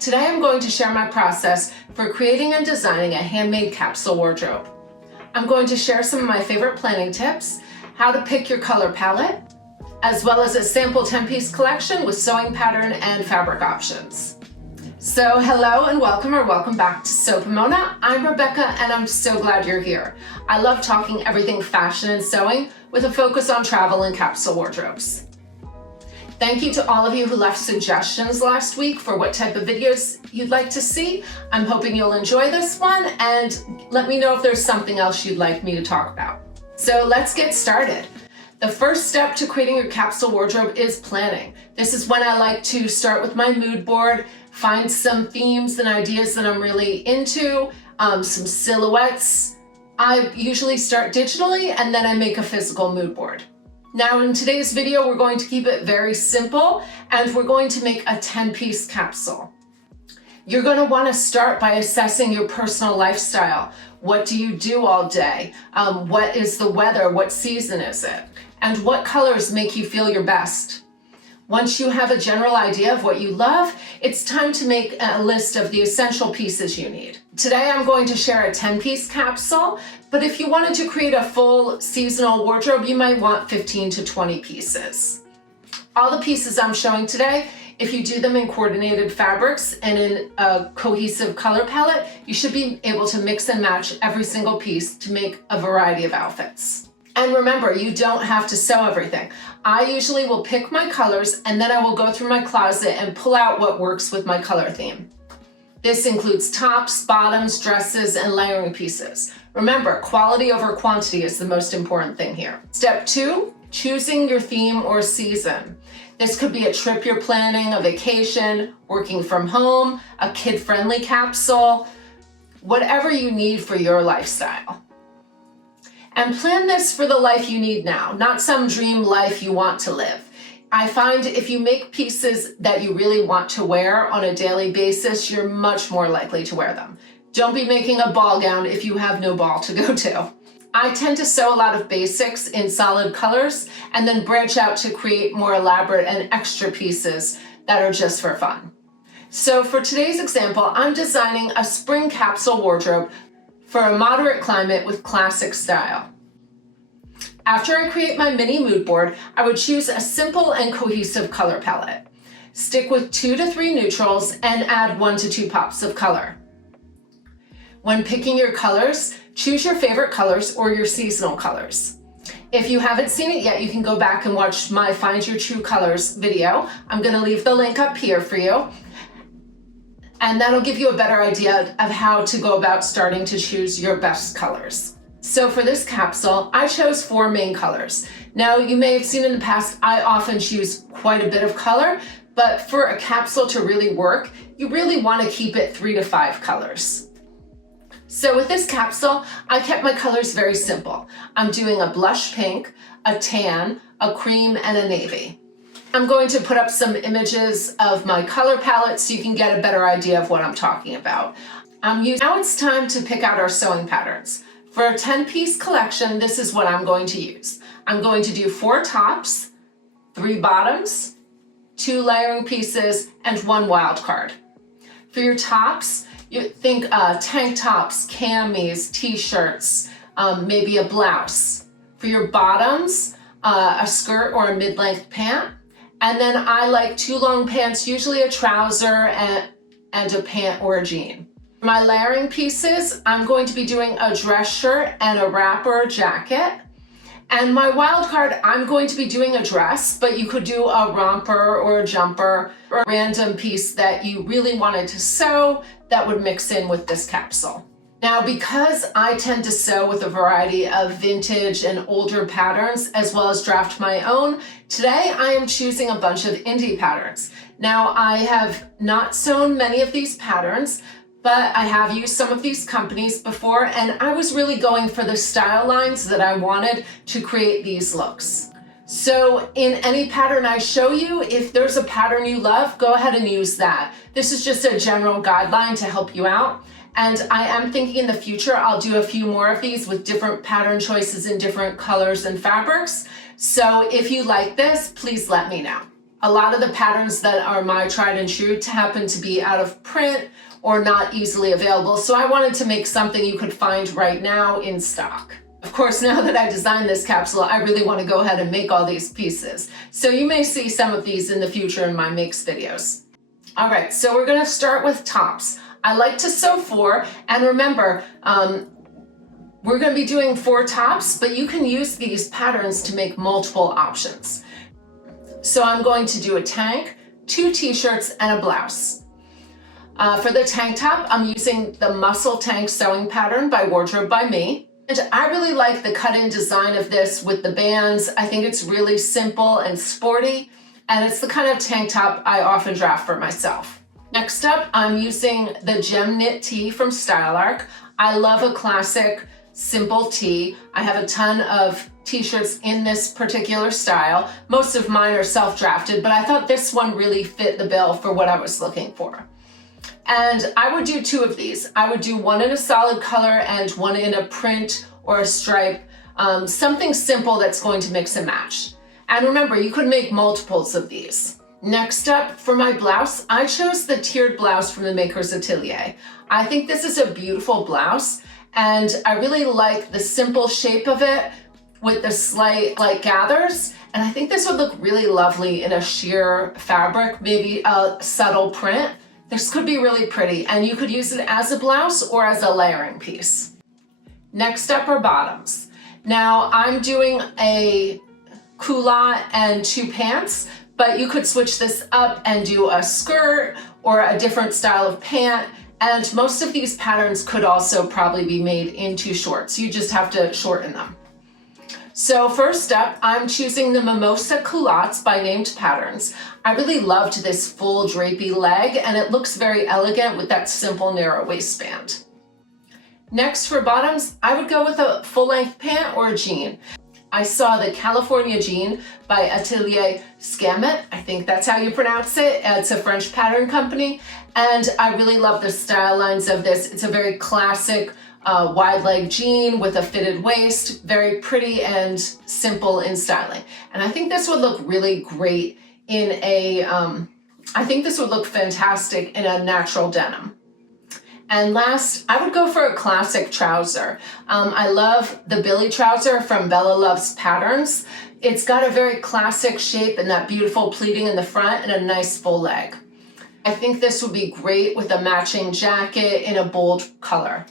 Today I'm going to share my process for creating and designing a handmade capsule wardrobe. I'm going to share some of my favorite planning tips, how to pick your color palette, as well as a sample 10-piece collection with sewing pattern and fabric options. So hello and welcome back to Sew Pomona. I'm Rebecca and I'm so glad you're here. I love talking everything fashion and sewing with a focus on travel and capsule wardrobes. Thank you to all of you who left suggestions last week for what type of videos you'd like to see. I'm hoping you'll enjoy this one and let me know if there's something else you'd like me to talk about. So let's get started. The first step to creating your capsule wardrobe is planning. This is when I like to start with my mood board, find some themes and ideas that I'm really into, some silhouettes. I usually start digitally and then I make a physical mood board. Now in today's video, we're going to keep it very simple and we're going to make a 10-piece capsule. You're going to want to start by assessing your personal lifestyle. What do you do all day? What is the weather? What season is it? And what colors make you feel your best? Once you have a general idea of what you love, it's time to make a list of the essential pieces you need. Today I'm going to share a 10-piece capsule, but if you wanted to create a full seasonal wardrobe, you might want 15 to 20 pieces. All the pieces I'm showing today, if you do them in coordinated fabrics and in a cohesive color palette, you should be able to mix and match every single piece to make a variety of outfits. And remember, you don't have to sew everything. I usually will pick my colors and then I will go through my closet and pull out what works with my color theme. This includes tops, bottoms, dresses, and layering pieces. Remember, quality over quantity is the most important thing here. Step 2, choosing your theme or season. This could be a trip you're planning, a vacation, working from home, a kid-friendly capsule, whatever you need for your lifestyle. And plan this for the life you need now, not some dream life you want to live. I find if you make pieces that you really want to wear on a daily basis, you're much more likely to wear them. Don't be making a ball gown if you have no ball to go to. I tend to sew a lot of basics in solid colors and then branch out to create more elaborate and extra pieces that are just for fun. So for today's example, I'm designing a spring capsule wardrobe for a moderate climate with classic style. After I create my mini mood board, I would choose a simple and cohesive color palette. Stick with 2 to 3 neutrals and add 1 to 2 pops of color. When picking your colors, choose your favorite colors or your seasonal colors. If you haven't seen it yet, you can go back and watch my Find Your True Colors video. I'm going to leave the link up here for you. And that'll give you a better idea of how to go about starting to choose your best colors. So for this capsule, I chose 4 main colors. Now you may have seen in the past, I often choose quite a bit of color, but for a capsule to really work, you really want to keep it 3 to 5 colors. So with this capsule, I kept my colors very simple. I'm doing a blush pink, a tan, a cream, and a navy. I'm going to put up some images of my color palette so you can get a better idea of what I'm talking about. Now it's time to pick out our sewing patterns. For a 10-piece collection, this is what I'm going to use. I'm going to do 4 tops, 3 bottoms, 2 layering pieces, and 1 wild card. For your tops, you think tank tops, camis, t-shirts, maybe a blouse. For your bottoms, a skirt or a mid-length pant. And then I like 2 long pants, usually a trouser and a pant or a jean. For my layering pieces, I'm going to be doing a dress shirt and a wrapper jacket. And my wild card, I'm going to be doing a dress, but you could do a romper or a jumper or a random piece that you really wanted to sew that would mix in with this capsule. Now, because I tend to sew with a variety of vintage and older patterns, as well as draft my own, today I am choosing a bunch of indie patterns. Now, I have not sewn many of these patterns, but I have used some of these companies before, and I was really going for the style lines that I wanted to create these looks. So in any pattern I show you, if there's a pattern you love, go ahead and use that. This is just a general guideline to help you out. And I am thinking in the future, I'll do a few more of these with different pattern choices in different colors and fabrics. So if you like this, please let me know. A lot of the patterns that are my tried and true happen to be out of print or not easily available, so I wanted to make something you could find right now in stock. Of course, now that I designed this capsule, I really want to go ahead and make all these pieces. So you may see some of these in the future in my makes videos. All right, so we're gonna start with tops. I like to sew 4, and remember, we're gonna be doing 4 tops, but you can use these patterns to make multiple options. So I'm going to do a tank, 2 t-shirts, and a blouse. For the tank top, I'm using the Muscle Tank sewing pattern by Wardrobe by Me. And I really like the cut-in design of this with the bands. I think it's really simple and sporty, and it's the kind of tank top I often draft for myself. Next up, I'm using the Gem Knit Tee from Style Arc. I love a classic, simple tee. I have a ton of t-shirts in this particular style. Most of mine are self-drafted, but I thought this one really fit the bill for what I was looking for. And I would do 2 of these. I would do one in a solid color and one in a print or a stripe, something simple that's going to mix and match. And remember, you could make multiples of these. Next up, for my blouse, I chose the tiered blouse from the Maker's Atelier. I think this is a beautiful blouse, and I really like the simple shape of it with the slight like gathers. And I think this would look really lovely in a sheer fabric, maybe a subtle print. This could be really pretty, and you could use it as a blouse or as a layering piece. Next up are bottoms. Now I'm doing a culotte and 2 pants, but you could switch this up and do a skirt or a different style of pant. And most of these patterns could also probably be made into shorts. You just have to shorten them. So first up, I'm choosing the Mimosa Culottes by Named Patterns. I really loved this full drapey leg, and it looks very elegant with that simple narrow waistband. Next, for bottoms, I would go with a full-length pant or a jean. I saw the California jean by Atelier Scammit. I think that's how you pronounce it. It's a French pattern company, and I really love the style lines of this. It's a very classic wide leg jean with a fitted waist, very pretty and simple in styling. And I think this would look really great in a, I think this would look fantastic in a natural denim. And last, I would go for a classic trouser. I love the Billy trouser from Bella Loves Patterns. It's got a very classic shape and that beautiful pleating in the front and a nice full leg. I think this would be great with a matching jacket in a bold color.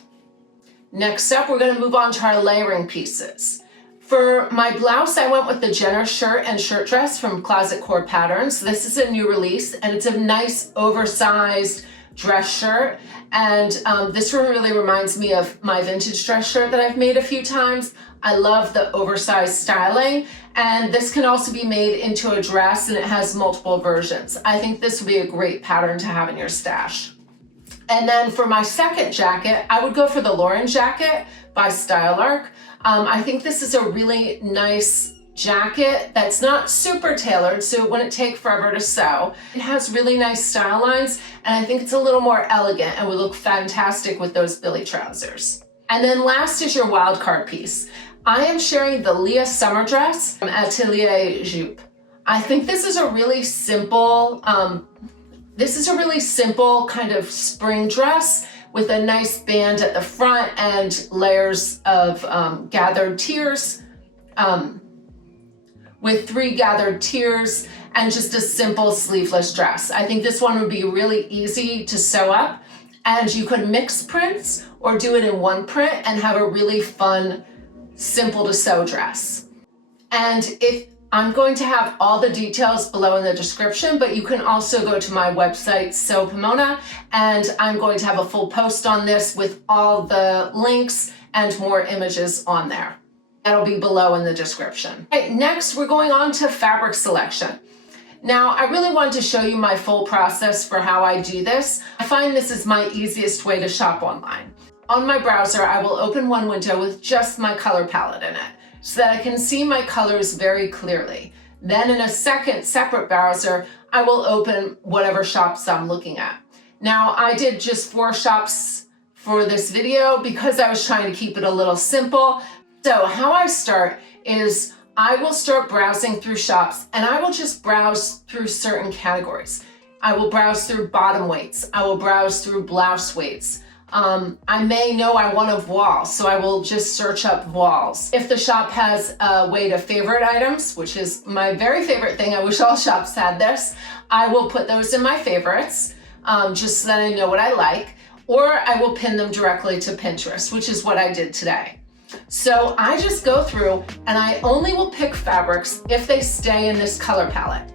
Next up, we're going to move on to our layering pieces. For my blouse, I went with the Jenna shirt and shirt dress from Closet Core Patterns. This is a new release, and it's a nice oversized dress shirt. And this one really reminds me of my vintage dress shirt that I've made a few times. I love the oversized styling, and this can also be made into a dress, and it has multiple versions. I think this would be a great pattern to have in your stash. And then for my second jacket, I would go for the Loren jacket by Style Arc. I think this is a really nice jacket that's not super tailored, so it wouldn't take forever to sew. It has really nice style lines, and I think it's a little more elegant and would look fantastic with those Billy trousers. And then last is your wildcard piece. I am sharing the Leah summer dress from Atelier Jupe. I think this is a really simple, kind of spring dress with a nice band at the front and layers of gathered tiers, with 3 gathered tiers and just a simple sleeveless dress. I think this one would be really easy to sew up, and you could mix prints or do it in one print and have a really fun, simple to sew dress. And I'm going to have all the details below in the description, but you can also go to my website, Sew Pomona, and I'm going to have a full post on this with all the links and more images on there. That'll be below in the description. Okay, next, we're going on to fabric selection. Now, I really wanted to show you my full process for how I do this. I find this is my easiest way to shop online. On my browser, I will open one window with just my color palette in it, so that I can see my colors very clearly. Then in a second separate browser, I will open whatever shops I'm looking at. Now, I did just 4 shops for this video because I was trying to keep it a little simple. So how I start is I will start browsing through shops and I will just browse through certain categories. I will browse through bottom weights. I will browse through blouse weights. I may know I want a voile, so I will just search up voiles. If the shop has a weight of favorite items, which is my very favorite thing, I wish all shops had this, I will put those in my favorites, just so that I know what I like, or I will pin them directly to Pinterest, which is what I did today. So I just go through and I only will pick fabrics if they stay in this color palette.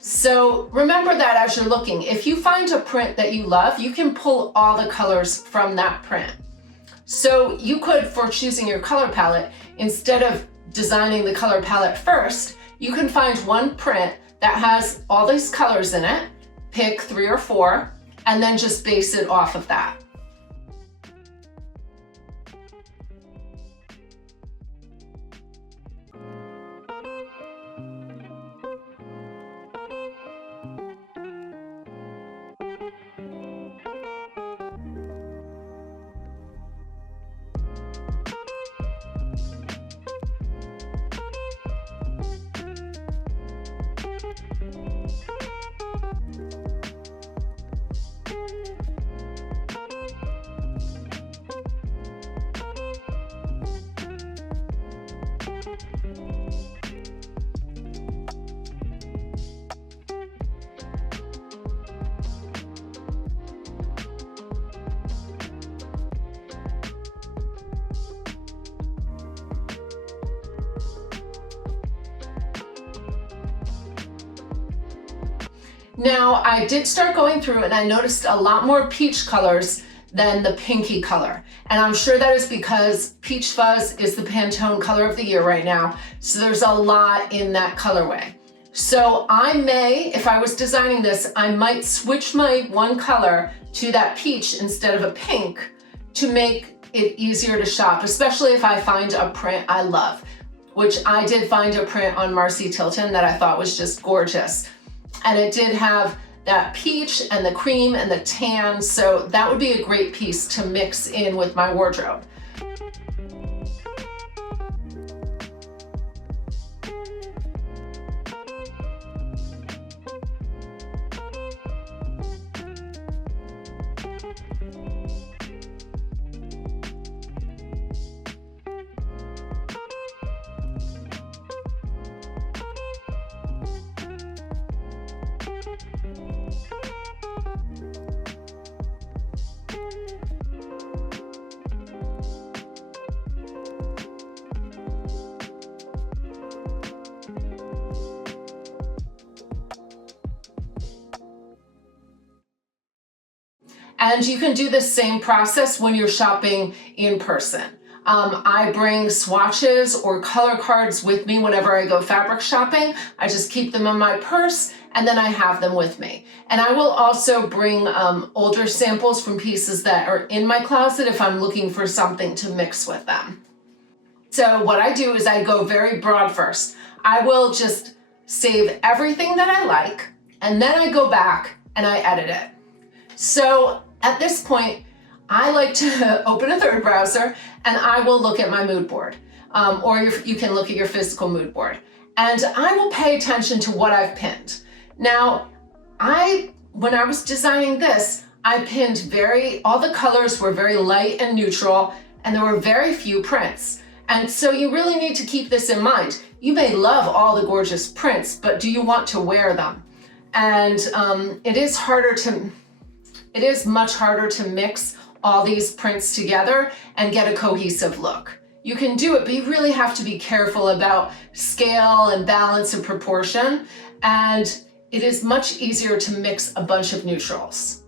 So remember that as you're looking, if you find a print that you love, you can pull all the colors from that print. So you could, for choosing your color palette, instead of designing the color palette first, you can find one print that has all these colors in it, pick 3 or 4, and then just base it off of that. Now, I did start going through and I noticed a lot more peach colors than the pinky color. And I'm sure that is because Peach Fuzz is the Pantone color of the year right now. So there's a lot in that colorway. So I may, if I was designing this, I might switch my one color to that peach instead of a pink to make it easier to shop, especially if I find a print I love, which I did find a print on Marcy Tilton that I thought was just gorgeous. And it did have that peach and the cream and the tan, so that would be a great piece to mix in with my wardrobe. And you can do the same process when you're shopping in person. I bring swatches or color cards with me whenever I go fabric shopping. I just keep them in my purse and then I have them with me. And I will also bring older samples from pieces that are in my closet if I'm looking for something to mix with them. So what I do is I go very broad first. I will just save everything that I like and then I go back and I edit it. So at this point, I like to open a third browser and I will look at my mood board, or you can look at your physical mood board, and I will pay attention to what I've pinned. Now, when I was designing this, I pinned all the colors were very light and neutral, and there were very few prints. And so you really need to keep this in mind. You may love all the gorgeous prints, but do you want to wear them? And it is much harder to mix all these prints together and get a cohesive look. You can do it, but you really have to be careful about scale and balance and proportion. And it is much easier to mix a bunch of neutrals.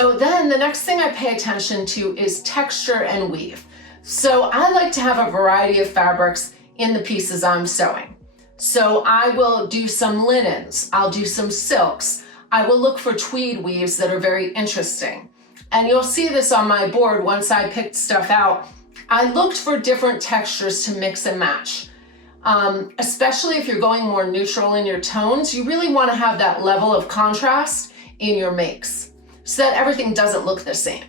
So then the next thing I pay attention to is texture and weave. So I like to have a variety of fabrics in the pieces I'm sewing. So I will do some linens, I'll do some silks, I will look for tweed weaves that are very interesting. And you'll see this on my board once I picked stuff out. I looked for different textures to mix and match. Especially if you're going more neutral in your tones, you really want to have that level of contrast in your makes so that everything doesn't look the same.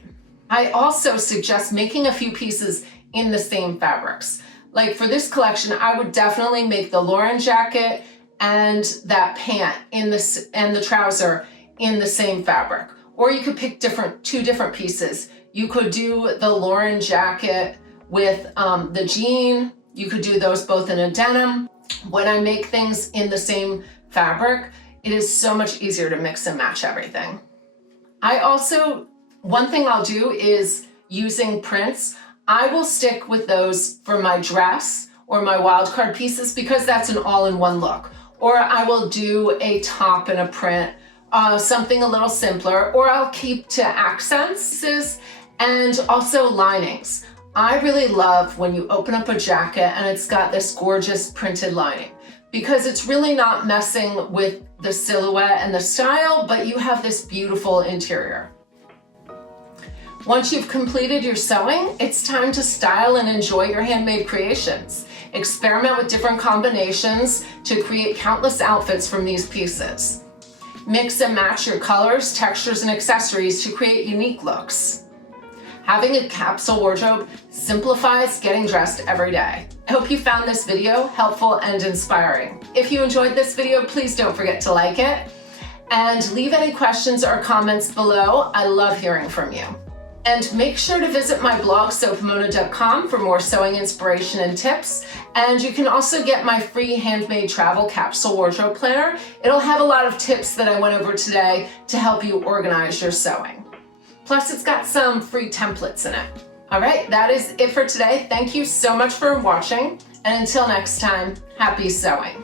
I also suggest making a few pieces in the same fabrics. Like for this collection, I would definitely make the Loren jacket and that pant and the trouser in the same fabric. Or you could pick two different pieces. You could do the Loren jacket with the jean. You could do those both in a denim. When I make things in the same fabric, it is so much easier to mix and match everything. One thing I'll do is using prints. I will stick with those for my dress or my wildcard pieces because that's an all-in-one look. Or I will do a top and a print, something a little simpler, or I'll keep to accents and also linings. I really love when you open up a jacket and it's got this gorgeous printed lining because it's really not messing with the silhouette and the style, but you have this beautiful interior. Once you've completed your sewing, it's time to style and enjoy your handmade creations. Experiment with different combinations to create countless outfits from these pieces. Mix and match your colors, textures, and accessories to create unique looks. Having a capsule wardrobe simplifies getting dressed every day. I hope you found this video helpful and inspiring. If you enjoyed this video, please don't forget to like it and leave any questions or comments below. I love hearing from you. And make sure to visit my blog, sewpomona.com, for more sewing inspiration and tips. And you can also get my free handmade travel capsule wardrobe planner. It'll have a lot of tips that I went over today to help you organize your sewing. Plus, it's got some free templates in it. All right, that is it for today. Thank you so much for watching. And until next time, happy sewing.